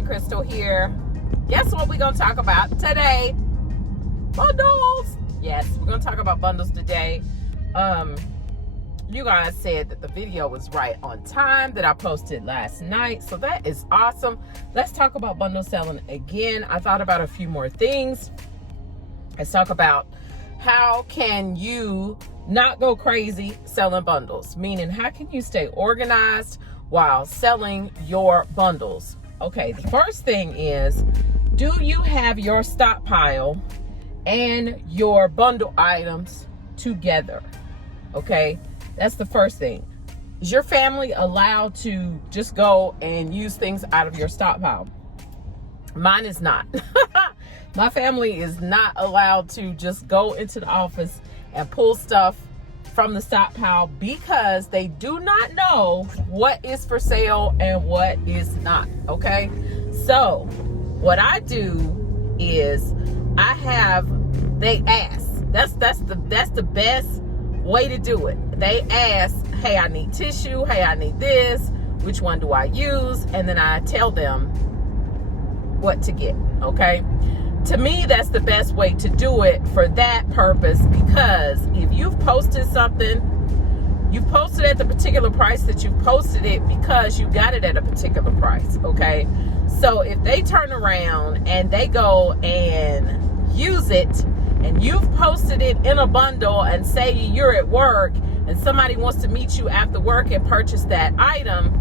morning. Crystle here. Guess what we're going to talk about today? Bundles. Yes, we're going to talk about bundles today. You guys said that the video was right on time that I posted last night, so that is awesome. Let's talk about bundle selling again. I thought about a few more things. Let's talk about how can you not go crazy selling bundles, meaning how can you stay organized while selling your bundles. Okay, the first thing is, do you have your stockpile and your bundle items together? Okay, that's the first thing. Is your family allowed to just go and use things out of your stockpile? Mine is not. My family is not allowed to just go into the office and pull stuff from the stockpile because they do not know what is for sale and what is not. Okay, so what I do is they ask. That's the best way to do it. They ask, hey, I need tissue, hey, I need this, which one do I use? And then I tell them what to get. Okay, to me, that's the best way to do it for that purpose, because if you've posted something, you've posted at the particular price that you posted it because you got it at a particular price. Okay, so if they turn around and they go and use it and you've posted it in a bundle and say you're at work and somebody wants to meet you after work and purchase that item,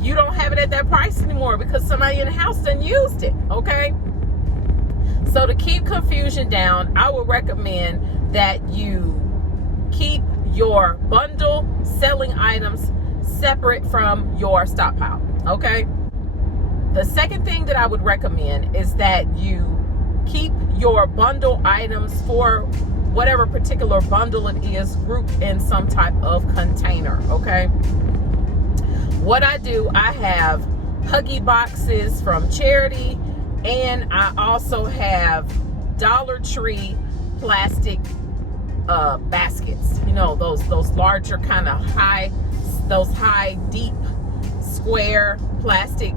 you don't have it at that price anymore because somebody in the house done used it. Okay, so to keep confusion down, I would recommend that you keep your bundle selling items separate from your stockpile. Okay, the second thing that I would recommend is that you keep your bundle items for whatever particular bundle it is grouped in some type of container. Okay, what I do, I have Huggy boxes from charity, and I also have Dollar Tree plastic baskets. You know, those larger kind of high deep square plastic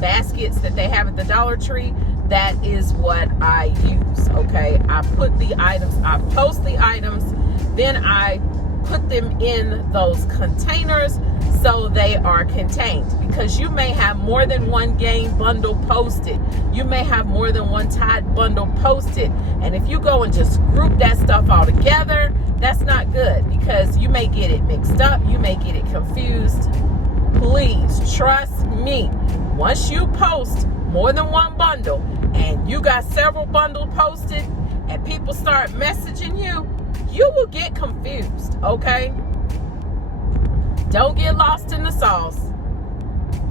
baskets that they have at the Dollar Tree. That is what I use. Okay, I post the items, then I put them in those containers so they are contained, because you may have more than one game bundle posted, you may have more than one Tide bundle posted, and if you go and just group that stuff all together, that's not good, because you may get it mixed up, you may get it confused. Please trust me, once you post more than one bundle and you got several bundles posted and people start messaging you, you will get confused. Okay, don't get lost in the sauce.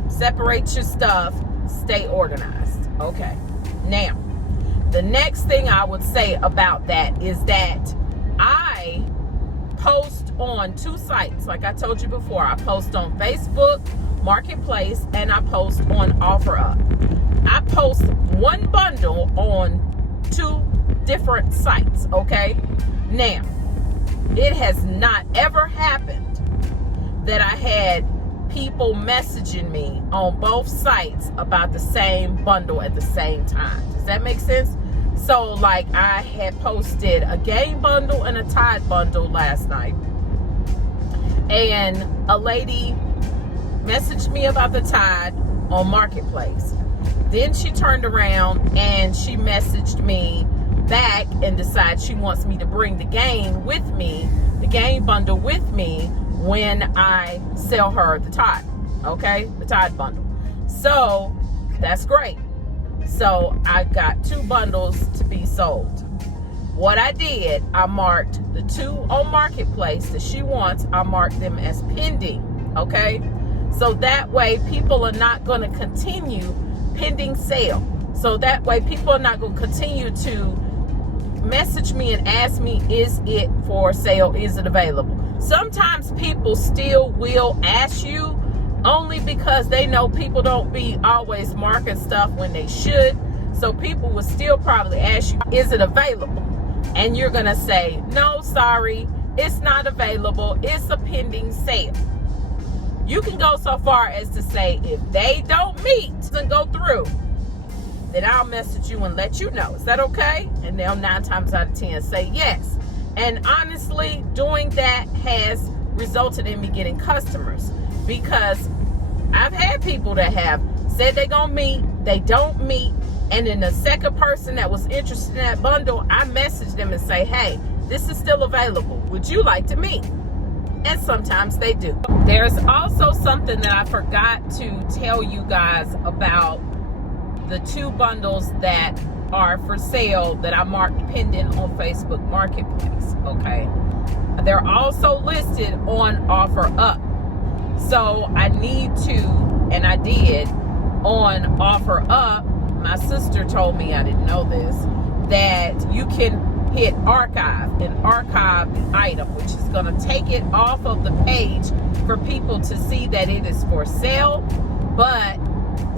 Separate your stuff, stay organized. Okay, now the next thing I would say about that is that I post on two sites. Like I told you before, I post on Facebook Marketplace and I post on OfferUp. I post one bundle on two different sites. Okay, now it has not ever happened that I had people messaging me on both sites about the same bundle at the same time. Does that make sense? So like, I had posted a game bundle and a Tide bundle last night, and a lady messaged me about the Tide on Marketplace. Then she turned around and she messaged me back and decided she wants me to bring the game bundle with me when I sell her the Tide. Okay, the Tide bundle. So that's great. So I got two bundles to be sold. What I did, I marked the two on Marketplace that she wants, I marked them as pending. Okay, so that way people are not going to continue pending sale. So that way people are not going to continue to message me and ask me, is it for sale, is it available? Sometimes people still will ask you, only because they know people don't be always marking stuff when they should. So people will still probably ask you, is it available? And you're gonna say, no, sorry, it's not available, it's a pending sale. You can go so far as to say, if they don't meet and go through, then I'll message you and let you know. Is that okay? And they'll 9 times out of 10 say yes. And honestly, doing that has resulted in me getting customers, because I've had people that have said they're gonna meet, they don't meet, and then the second person that was interested in that bundle, I message them and say, hey, this is still available. Would you like to meet? And sometimes they do. There's also something that I forgot to tell you guys about the 2 bundles that are for sale that I marked pending on Facebook Marketplace, okay? They're also listed on OfferUp. So I need to, and I did, on OfferUp, my sister told me, I didn't know this, that you can hit archive and archive the item, which is going to take it off of the page for people to see that it is for sale. But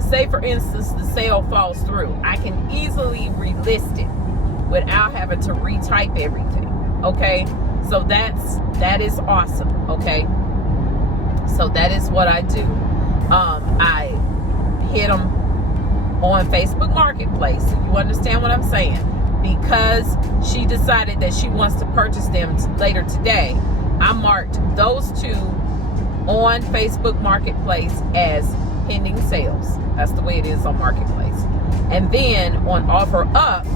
say for instance the sale falls through, I can easily relist it without having to retype everything. Okay, so that is awesome. Okay, so that is what I do. I hit them on Facebook Marketplace. So you understand what I'm saying? Because she decided that she wants to purchase them later today, I marked those 2 on Facebook Marketplace as pending sales. That's the way it is on Marketplace. And then on OfferUp,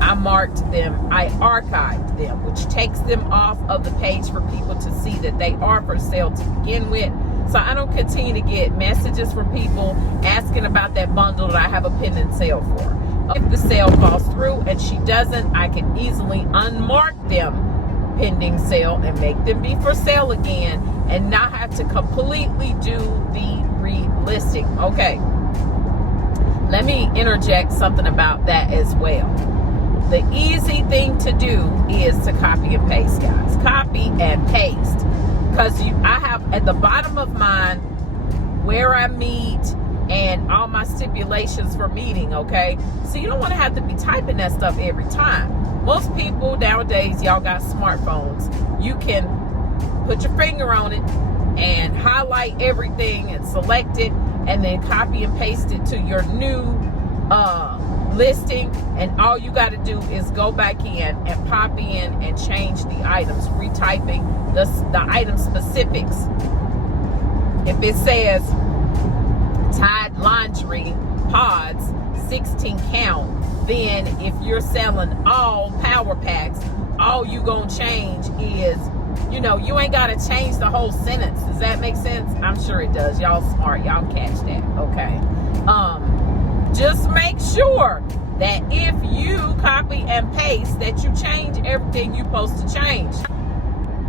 I marked them, I archived them, which takes them off of the page for people to see that they are for sale to begin with. So I don't continue to get messages from people asking about that bundle that I have a pending sale for. If the sale falls through and she doesn't, I can easily unmark them pending sale and make them be for sale again, and not have to completely do the relisting. Okay, let me interject something about that as well. The easy thing to do is to copy and paste, guys. Copy and paste. Because I have at the bottom of mine where I meet and all my stipulations for meeting, okay? So you don't want to have to be typing that stuff every time. Most people nowadays, y'all got smartphones. You can put your finger on it and highlight everything and select it, and then copy and paste it to your new listing, and all you got to do is go back in and pop in and change the items, retyping the item specifics. If it says Tide laundry pods 16 count, then if you're selling all power packs, all you gonna change is, you know, you ain't gotta change the whole sentence. Does that make sense? I'm sure it does. Y'all smart, y'all catch that. Okay, just make sure that if you copy and paste, that you change everything you're supposed to change.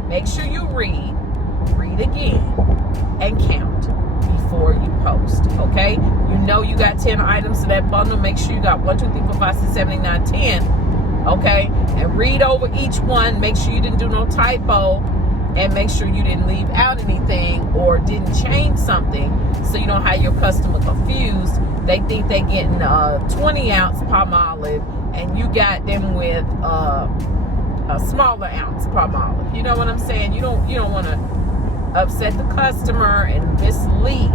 Make sure you read again, and count before you post. Okay, you know you got 10 items in that bundle. Make sure you got 1, 2, 3, 4, 5, 6, 7, 8, 9, 10. Okay, and read over each one. Make sure you didn't do no typo, and make sure you didn't leave out anything or didn't change something, so you don't have your customer confused. They think they getting 20 ounce palm olive, and you got them with a smaller ounce palm olive. You know what I'm saying? You don't want to upset the customer and mislead.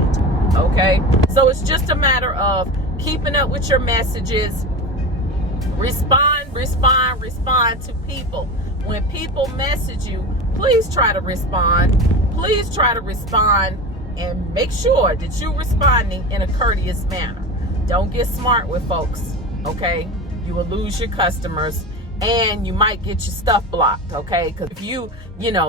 Okay, so it's just a matter of keeping up with your messages. Respond to people. When people message you, please try to respond. Please try to respond, and make sure that you're responding in a courteous manner. Don't get smart with folks, okay? You will lose your customers, and you might get your stuff blocked, okay? Because if you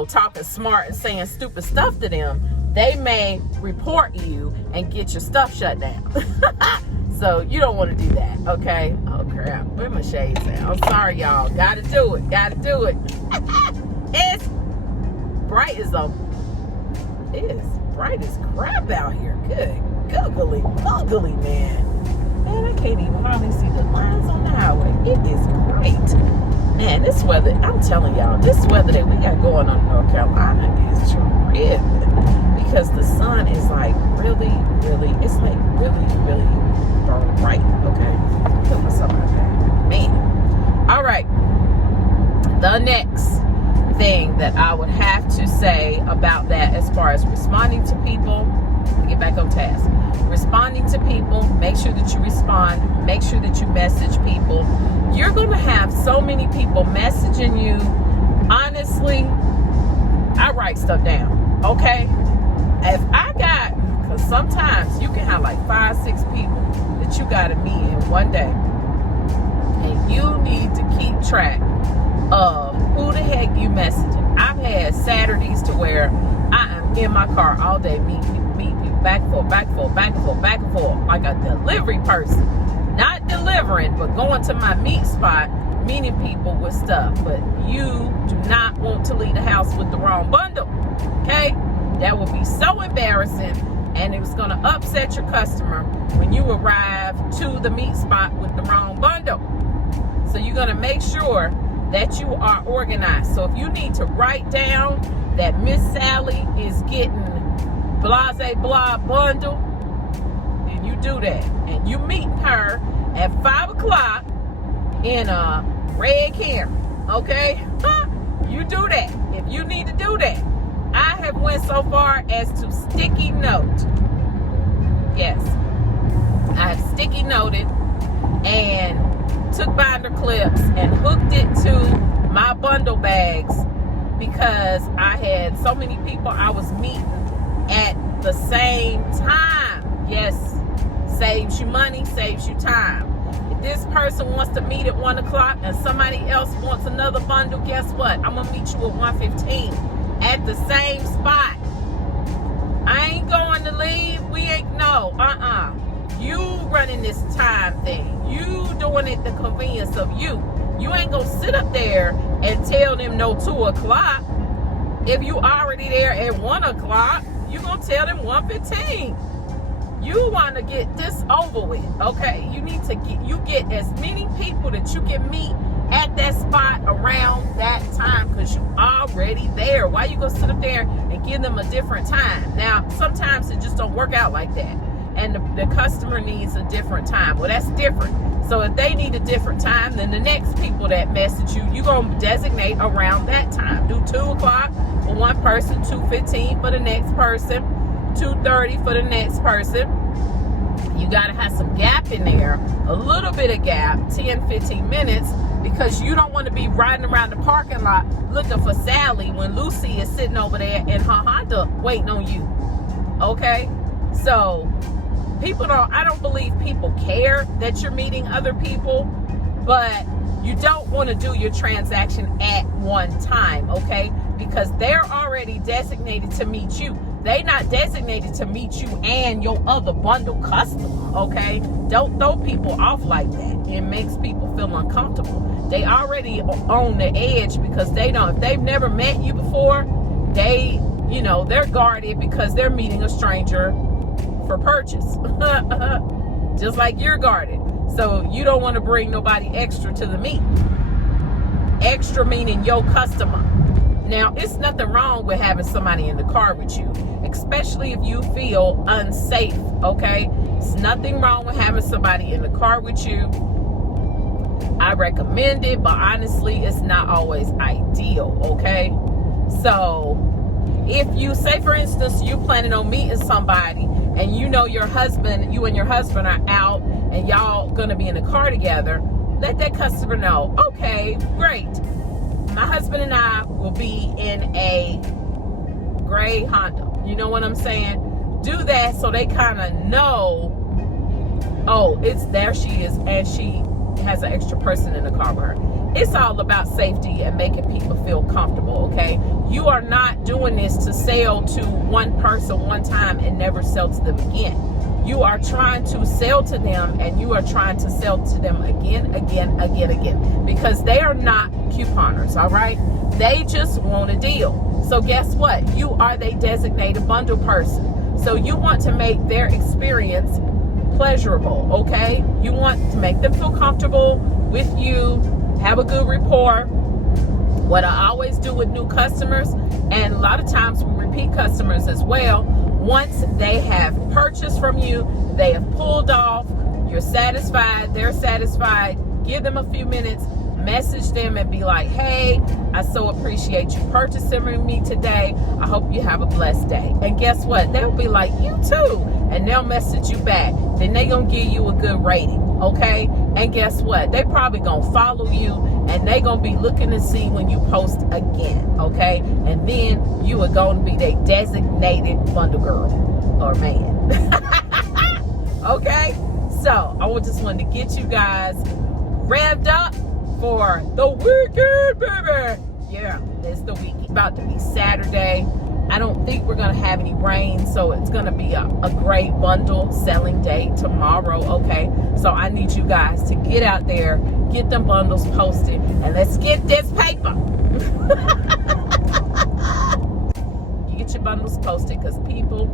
talking smart and saying stupid stuff to them, they may report you and get your stuff shut down. So you don't want to do that, okay? Oh crap, where my shades at? I'm sorry, y'all. Gotta do it. It's bright as crap out here. Good googly, man. Man, I can't even hardly see the lines on the highway. It is great. Man, this weather, I'm telling y'all, this weather that we got going on in North Carolina is terrific. Because the sun is like really bright. Okay. Put myself out there. Man. All right. The next thing that I would have to say about that as far as responding to people. Get back on task. Responding to people, make sure that you respond, make sure that you message people. You're going to have so many people messaging you. Honestly, I write stuff down, okay? If I got, because sometimes you can have like 5, 6 people that you got to meet in one day, and you need to keep track of who the heck you messaging. I've had Saturdays to where I am in my car all day, meet people, back and forth, back and forth, back and forth, back and forth, like a delivery person. Not delivering, but going to my meat spot, meeting people with stuff. But you do not want to leave the house with the wrong bundle, okay? That would be so embarrassing, and it was going to upset your customer when you arrive to the meat spot with the wrong bundle. So you're going to make sure that you are organized. So if you need to write down that Miss Sally is getting blase blah bundle, and you do that, and you meet her at 5 o'clock in a red Camry, okay? You do that if you need to do that. I have went so far as to sticky note. Yes, I have sticky noted and took binder clips and hooked it to my bundle bags, because I had so many people I was meeting at the same time. Yes, saves you money, saves you time. If this person wants to meet at 1 o'clock and somebody else wants another bundle, guess what? I'm gonna meet you at 1:15 at the same spot. I ain't going to leave. We ain't, no, you running this time thing. You doing it the convenience of you. You ain't gonna sit up there and tell them no 2 o'clock. If you already there at 1 o'clock, you gonna tell them 1:15. You want to get this over with, okay? You need to get as many people that you can meet at that spot around that time, because you already there. Why you gonna sit up there and give them a different time? Now, sometimes it just don't work out like that, and the customer needs a different time. Well, that's different. So if they need a different time, then the next people that message you, you gonna designate around that time. Do 2 o'clock for one person, 2:15 for the next person, 2:30 for the next person. You got to have some gap in there, a little bit of gap, 10, 15 minutes, because you don't want to be riding around the parking lot looking for Sally when Lucy is sitting over there in her Honda waiting on you, okay? So I don't believe people care that you're meeting other people, but you don't want to do your transaction at one time, okay? Because they're already designated to meet you. They not designated to meet you and your other bundle customer, okay? Don't throw people off like that. It makes people feel uncomfortable. They already on the edge because if they've never met you before, they're guarded because they're meeting a stranger for purchase. Just like you're guarded. So you don't want to bring nobody extra to the meet. Extra meaning your customer. Now, it's nothing wrong with having somebody in the car with you, especially if you feel unsafe, okay? It's nothing wrong with having somebody in the car with you. I recommend it, but honestly, it's not always ideal, okay? So, if you, say for instance, you're planning on meeting somebody and you and your husband are out and y'all gonna be in the car together, let that customer know, okay, great. My husband and I will be in a gray Honda. You know what I'm saying? Do that so they kind of know, oh, there she is, and she has an extra person in the car with her. It's all about safety and making people feel comfortable, okay? You are not doing this to sell to one person one time and never sell to them again. You are trying to sell to them, and you are trying to sell to them again, because they are not couponers, all right? They just want a deal. So guess what? You are the designated bundle person. So you want to make their experience pleasurable, okay? You want to make them feel comfortable with you, have a good rapport. What I always do with new customers, and a lot of times with repeat customers as well, once they have purchased from you, they have pulled off, you're satisfied, they're satisfied, give them a few minutes, Message them and be like, hey, I so appreciate you purchasing with me today. I hope you have a blessed day. And guess what? They'll be like, you too. And they'll message you back. Then they gonna give you a good rating, okay? And guess what? They probably gonna follow you, and they gonna be looking to see when you post again, okay? And then you are gonna be their designated bundle girl or man. Okay? So I just wanted to get you guys revved up for the weekend, baby. Yeah, it's the weekend. It's about to be Saturday. I don't think we're going to have any rain, so it's going to be a great bundle selling day tomorrow, okay? So I need you guys to get out there, get them bundles posted, and let's get this paper. You get your bundles posted because people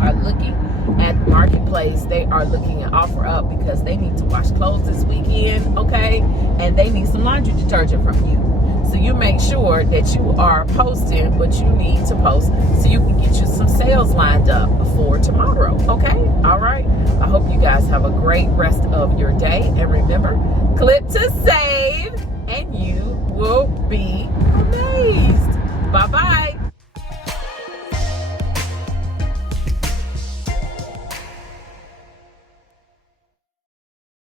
are looking at the marketplace. They are looking at offer up because they need to wash clothes this weekend, okay? And they need some laundry detergent from you. So you make sure that you are posting what you need to post so you can get you some sales lined up for tomorrow, okay? All right. I hope you guys have a great rest of your day. And remember, clip to save, and you will be